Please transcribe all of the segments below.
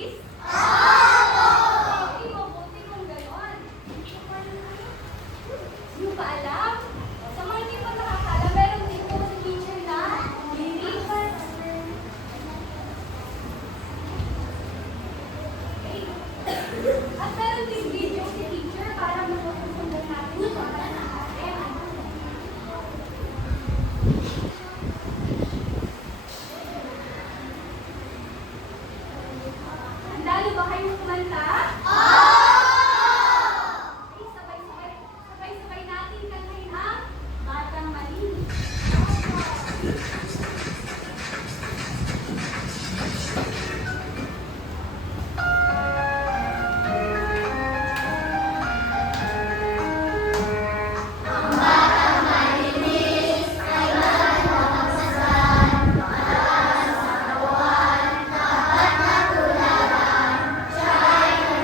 practice? Okay, mabuti kung gayon. Hindi pa alam? Sa mga hindi pa nakakaalam, meron din po si teacher na lyrics. Okay. At meron din video si teacher para masusundan natin yung mga natin. Handa na ba kayong kumanta? Okay, sabay-sabay natin kantahin ang Batang Malinis. Siya ay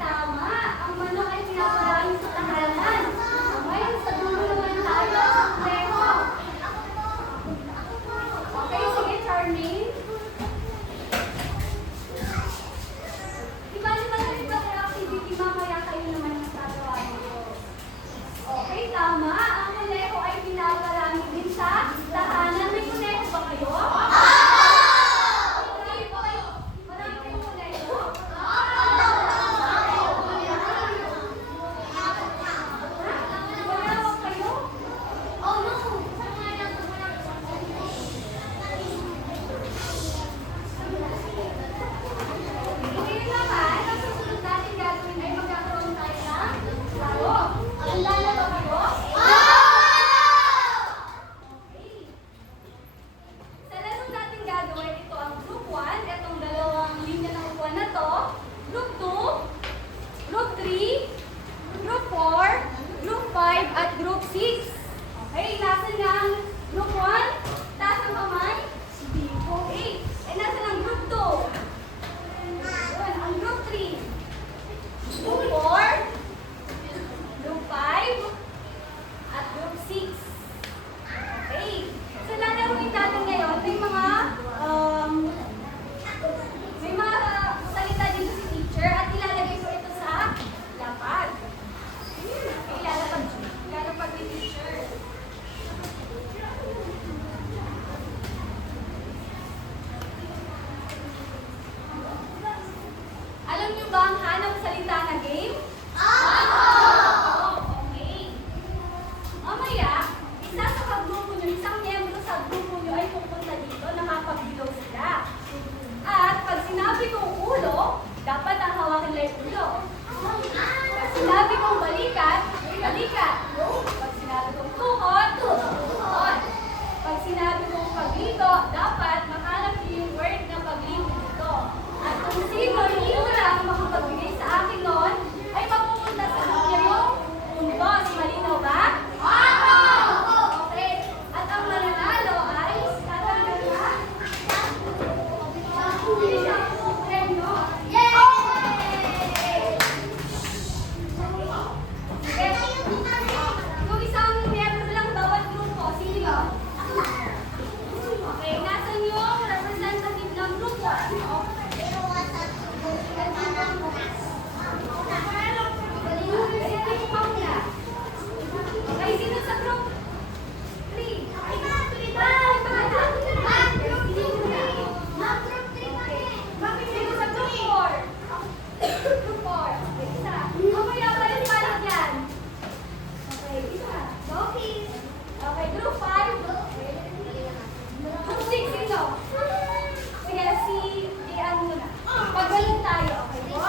tama. Ang manok ay pinaparami sa tahanan. Ngayon, sa dulo naman tayo sa kumpleto. Okay, sige, Charmaine. Iba naman ang iba ng activity, mamaya kayo naman ang gagawa nito. Okay, tama. Ang kuneho ay pinaparami din sa tahanan. May kuneho ba kayo? Marami ba kayo? Marami kayong kuneho? Wala ba kayo? Oh no! Ngayon naman, ang susunod natin gagawin ay magkakaroon tayo ng laro. Handa na ba kayo? Okay. Sa laro natin gagawin, ito ang Group 1, itong dalawang linya ng upuan na to. Group 2, Group 3, Group 4, Group 5, at Group 6. Okay, nasan nga ang Group 1? Taas ang kamay? Okay. Eh, nasan ang Group 2? Yun, ang Group 3. Group 4, Group 5, at Group 6. Okay. So, lalaruin natin ngayon, may mga salita dito si teacher at ilalagay ko ito sa lapag. Okay, lalapag ni teacher. Alam niyo ba ang hanap salita na game? Okay. Mamaya, isa sa kagrupo nyo, isang miyembro sa grupo nyo ay pupunta dito, nakapagbilaw sila. At pag sinabi kong ulo, dapat ang hawakan nila yung ulo. Pag sinabi kong balikat, balikat. Pag sinabi kong tuhod, tuhod. Pag sinabi kong paglito, dapat mahanap niyo yung word na paglito dito. At kung sino hindi ko lang makapagbigay sa akin noon, ay mapupunta sa kanya yung puntos. Malinaw ba? Okay. At ang mananalo ay tatanggal na isang premyo. Yay! Yung isang miyembro lang bawat grupo, sino? Okay, nasan yung representative ng grupo? Okay, sino sa group 3? Sino sa group 4? Group 4. Okay, isa. Mamaya palit-palit yan. Okay, isa. Okay, group 5. Group 6, sino? Sige, si ano muna. Pagbalot tayo, okay po?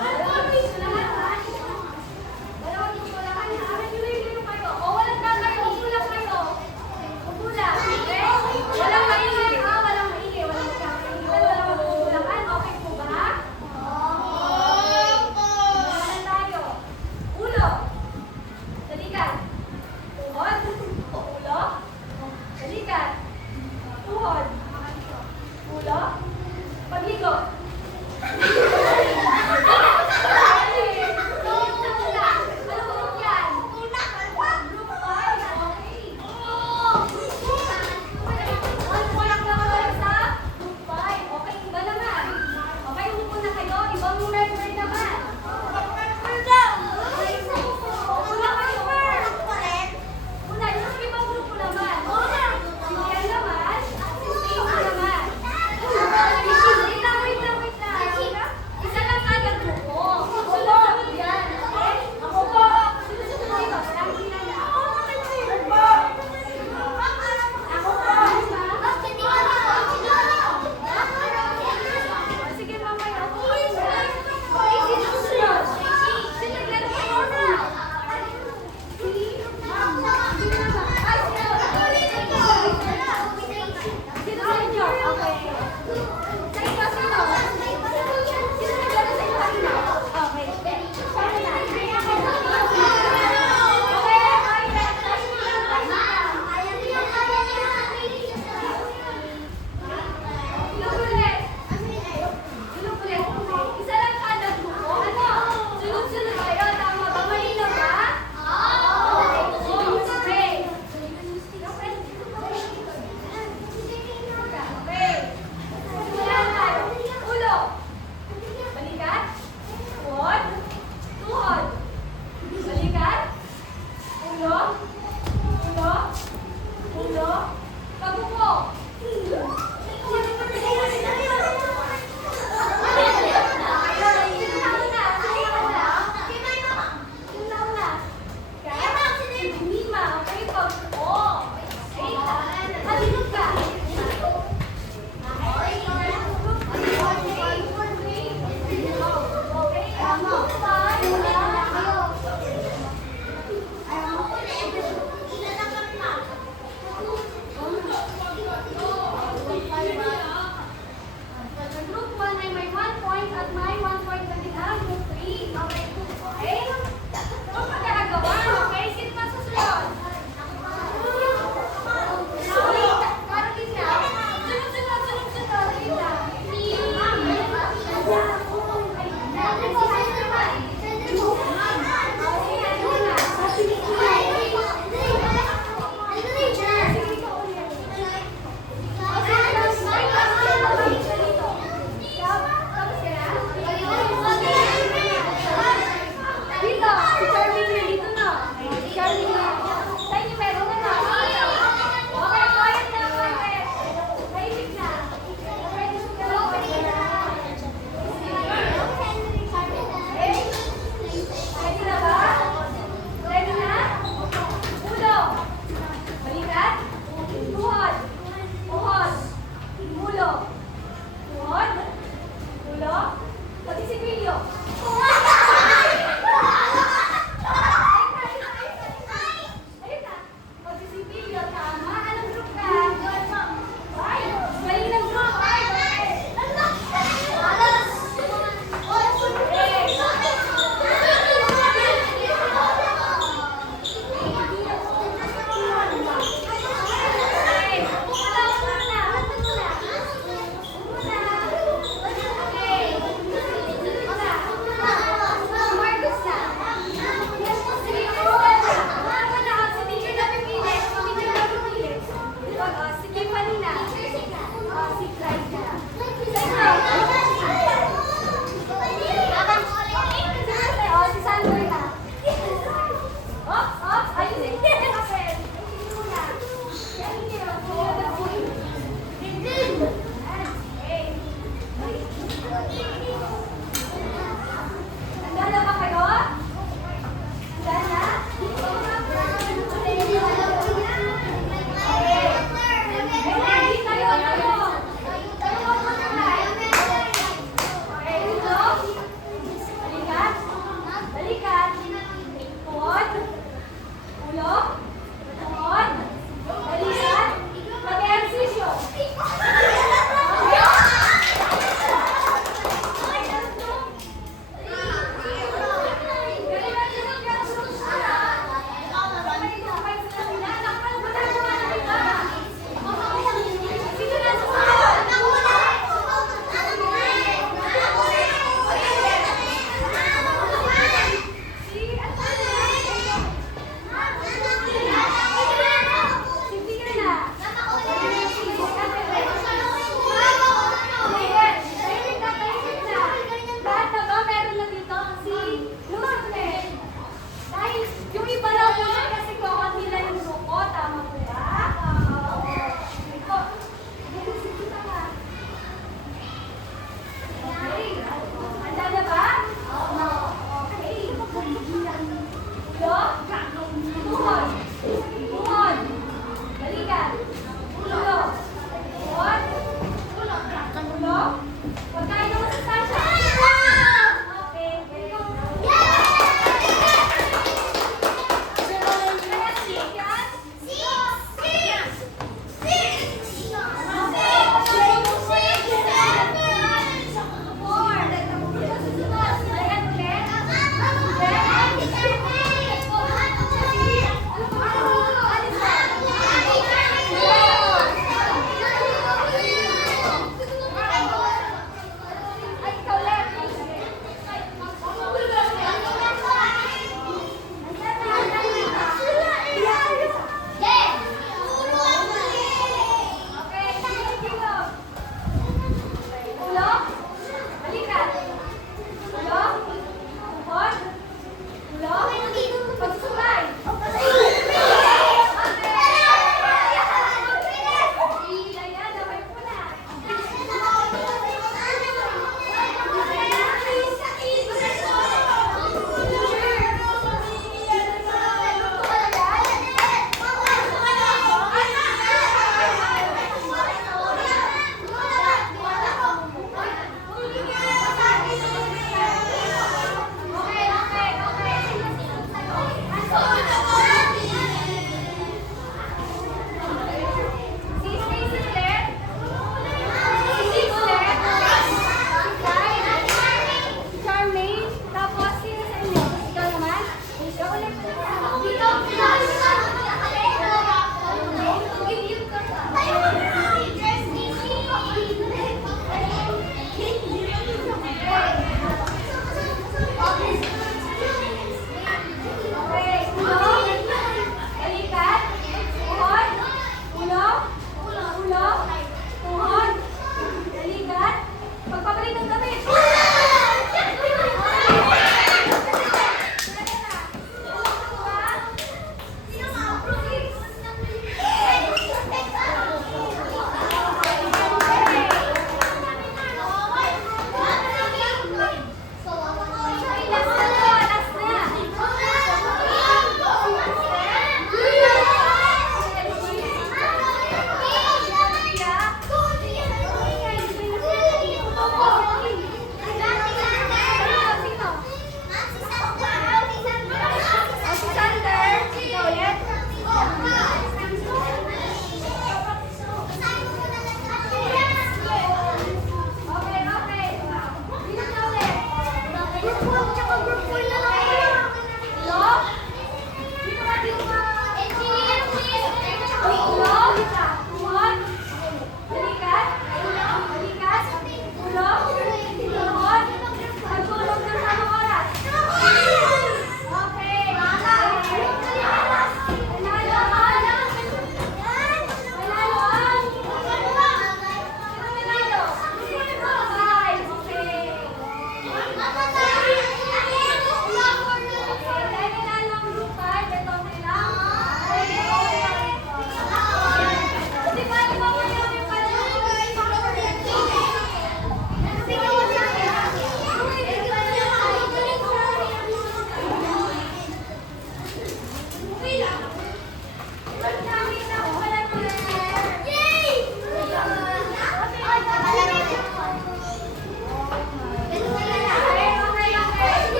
Dalawang piso lahat, ha? Dalawang piso lahat, ha? Hilo kayo. O, walang gagay. Upo lang kayo. Upo lang, okay? Walang maingay, ha? Walang maingay. Walang magkakaingitan. Walang magtutulakan. Okay po ba? Wala tayo. Ulo. Balikat. Tuhod. Ulo. Balikat. Tuhod. Ulo. Pagligo. Wait lang.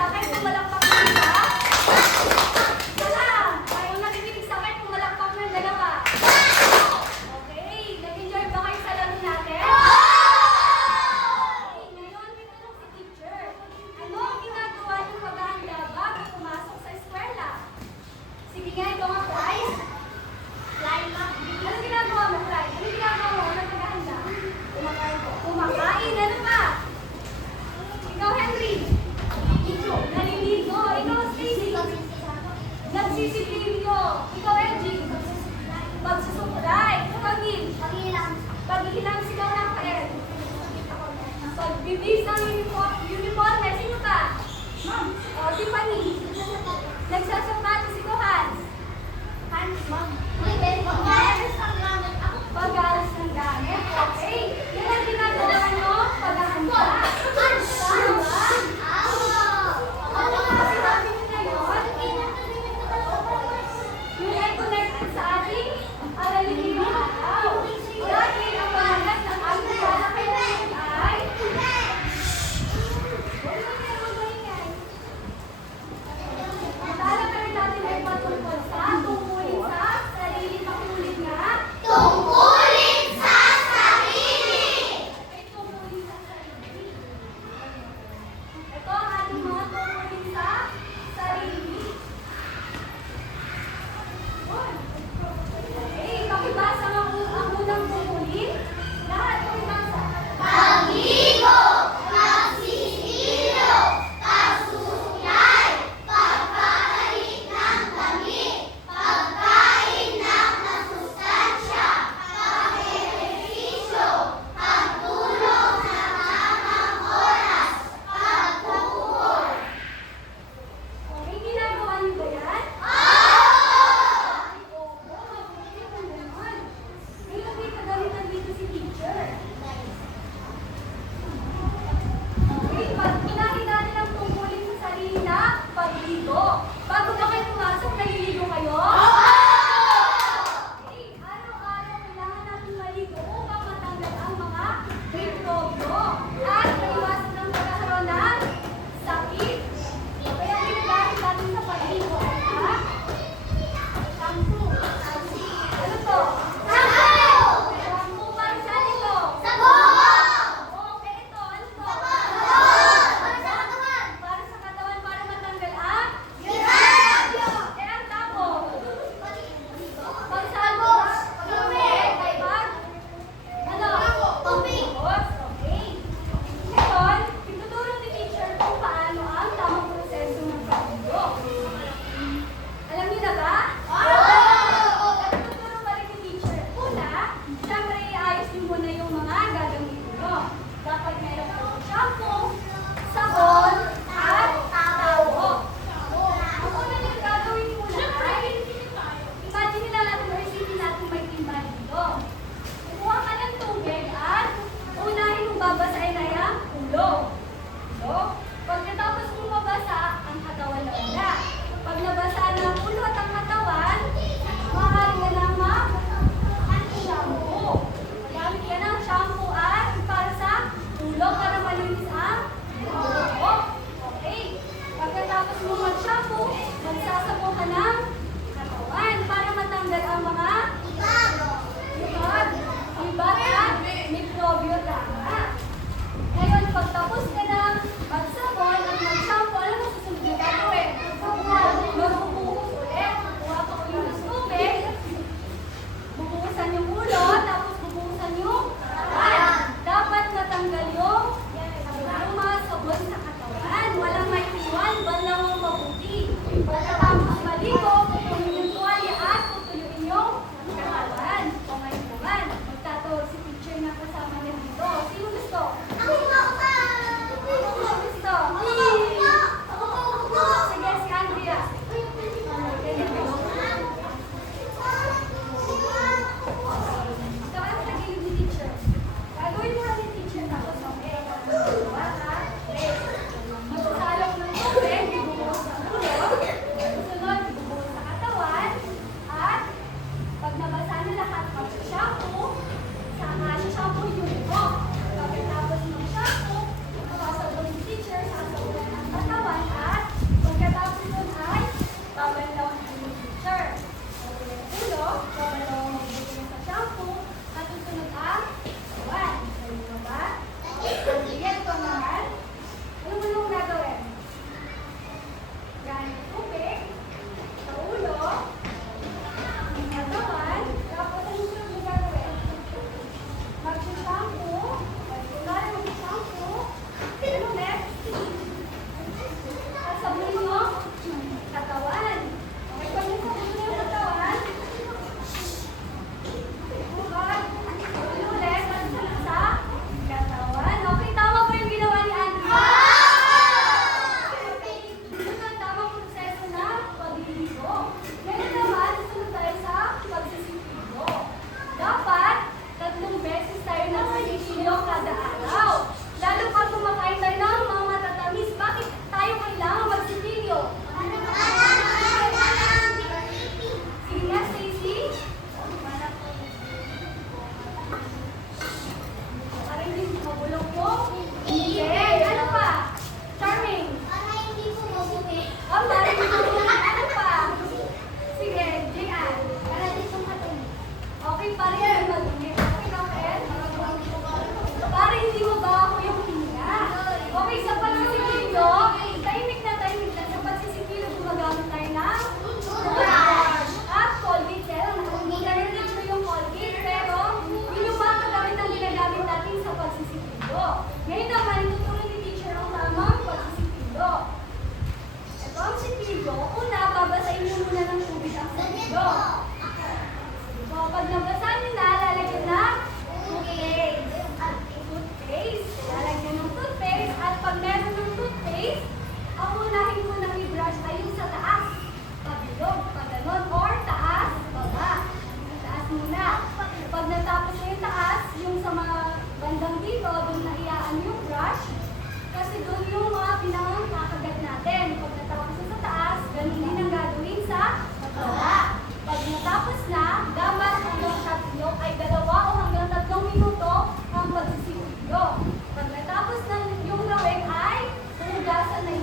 sa akin, pumalakpak ng isa. Wala. Ayaw nakikinig sa akin, pumalakpak ng dalawa. Okay, nag-enjoy ba kayo sa laro natin? Okay, ngayon may tanong si teacher. Ano ang ginagawa ng paghahanda bago pumasok sa eskwela? Sige nga, ito nga, Price. Ano ginagawa mo, Price? Ano ginagawa mo ng paghahanda? Kumakain po. Kumakain, ano pa? Ikaw, Henry. Naliligo.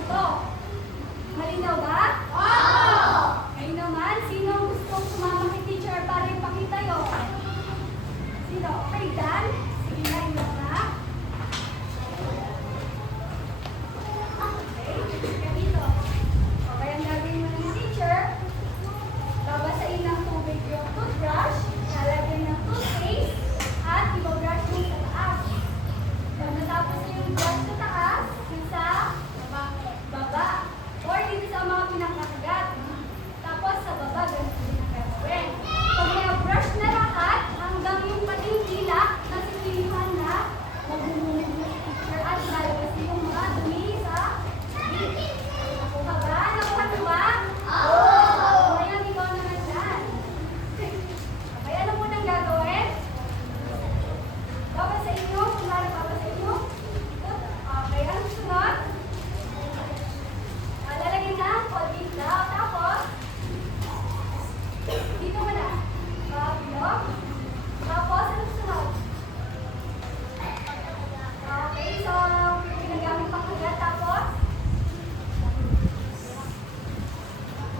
ito. Malinaw ba? Ngayon naman, sino ang gustong sumama kay teacher para ipakita yun? Sino? Okay, Dan? Sige na, iwan na. Okay, sige dito. Okay, ang gagawin mo ng teacher, babasain ng tubig yung toothbrush, lalagyan ng toothpaste, at ibabrush mo sa taas. Pag natapos na yung brush sa taas, yung sa baba. Or dito sa mga pinakakagat. Tapos sa baba, ganito din ang gagawin. Pag na-brush na lahat, hanggang yung pating dila, nasisilihan na, magbumulog na si teacher at lalabas yung mga dumi sa bibig. Nakuha ba? Nakuha mo ba? Ngayon, ikaw naman dyan. Okay, ano mo nang gagawin? Baba sa inyo, kumara baba sa inyo. Okay, ang sunod. Lalagyan na, Colgate daw. Tapos, dito mo na. Bilog. Tapos, ano sunod? Okay, so, ginagamit pang kagat. Tapos,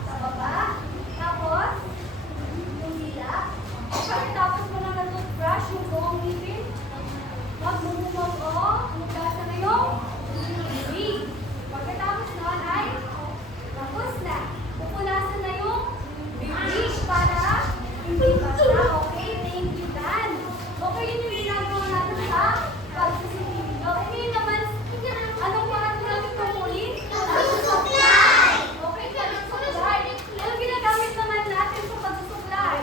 sa baba. Tapos, yung dila. Pagkatapos mo na toothbrush yung buong ngipin, magmumumog o hugasan na yung bibig. Pagkatapos nun ay tapos na. Pupunasan na yung bibig para hindi basta. Okay, thank you, Dan. Okay, yun yung ginagawa natin sa pagsusulitin. Okay, ngayon naman, anong pangalan natin tungkulin? Pagsusuklay! Okay, pagsusuklay. Anong ginagamit naman natin sa pagsusuklay?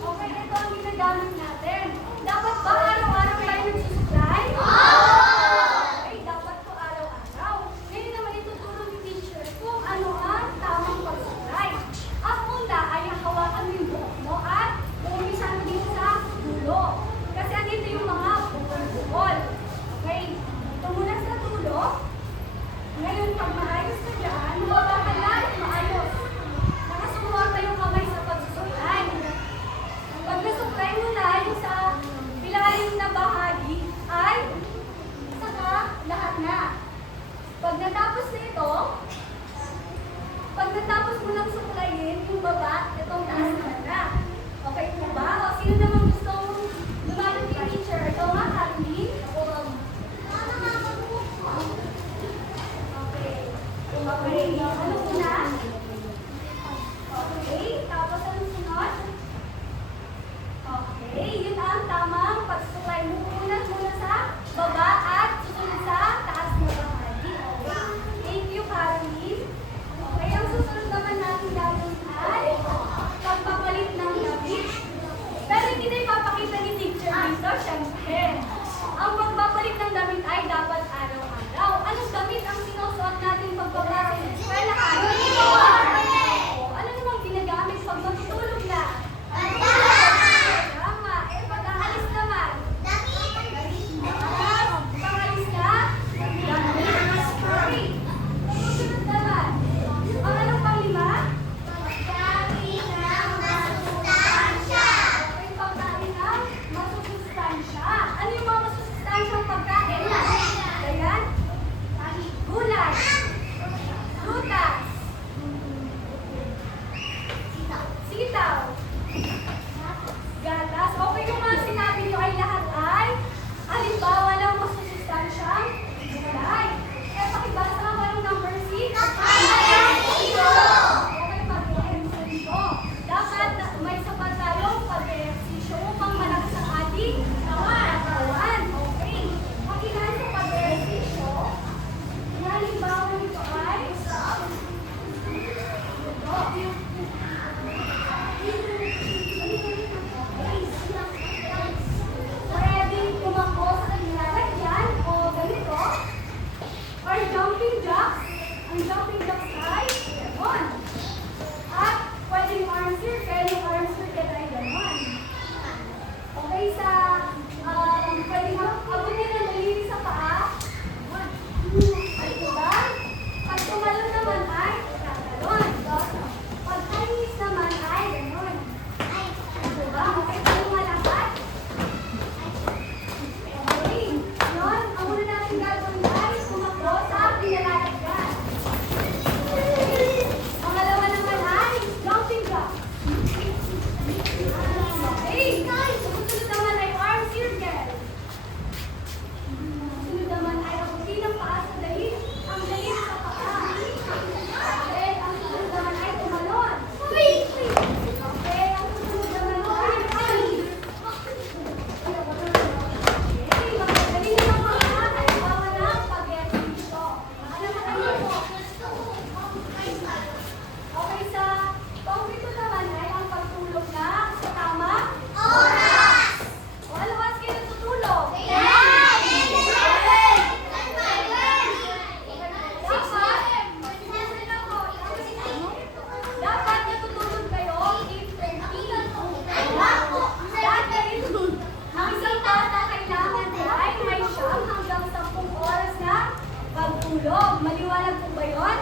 Okay, ito ang ginagamit natin. Dapat ba araw-araw tayo nagsusuklay? Okay, dapat po araw-araw. Ngayon naman ituturo ni teacher kung ano ang tamang pagsuklay. Ang una ay hawakan mo yung buhok mo at umisa mo din sa dulo. Kasi andito yung mga bukol-bukol. Okay, ito muna sa dulo. Ngayon, pag maayos ka dyan, hawakan lang maayos. Nakasumuha yung kamay sa pagsusuklay. Pag nasuklay mo na yung sa ilalim na bahagi, ay saka lahat na. Pag natapos na ito, pag natapos mo nang suklayin yung baba, itong taas naman na. Okay po ba? O sino naman gustong lumalang kay teacher? Ito nga, Carly. Okay. Okay. Ano po na? Okay. Tapos ano sunod? Okay. Yun ang tamang pagsuklay mo. Unat muna sa baba at susunod sa taas na bahagi. Okay. Thank you, Caroline. Okay. Ang susunod naman natin gagawin ay pagpapalit ng damit. Pero hindi na ipapakita ni teacher dito, syempre. Ang pagpapalit ng damit ay dapat araw-araw. Anong damit ang sinusuot natin pagpapasok sa eskwela? Ano namang ginagamit pag matutulog na? Tama. Eh, pag aalis naman? Pag-alis na? Okay. Susunod naman. Ang anong panglima? Okay, pagkain ng masusustansya. Ano yung mga masusustansyang pagkain? Ayan. Gulay. Prutas. Sitaw. Gatas. Okay, yung mga sinabi nyo ay lahat ay halimbawa lang masusustansyang gulay. Kaya pakibasa ako ng number 6. Okay, pag-ehersisyo. Dapat may sapat tayong pag-ehersisyo upang malakas ang ating katawan. Okay. Pag inahin sa pag-ehersisyo, halimbawa nito ay pwedeng tumakbo sa nilalagyan o ganito. Or jumping jacks. Ang jumping jacks ay ganon. At pwedeng arm circle. Yung arm circle ay ganon. Okay, sa pwedeng abutin ng daliri sa paa. Ay, diba? Pag tumalon naman ay tatalon. Pag hangis naman ay ganon. Diba? Okay, tayo mga lahat. Okay. Yun, ang una natin gagawin ay mahulog. Maliwanag po ba yun?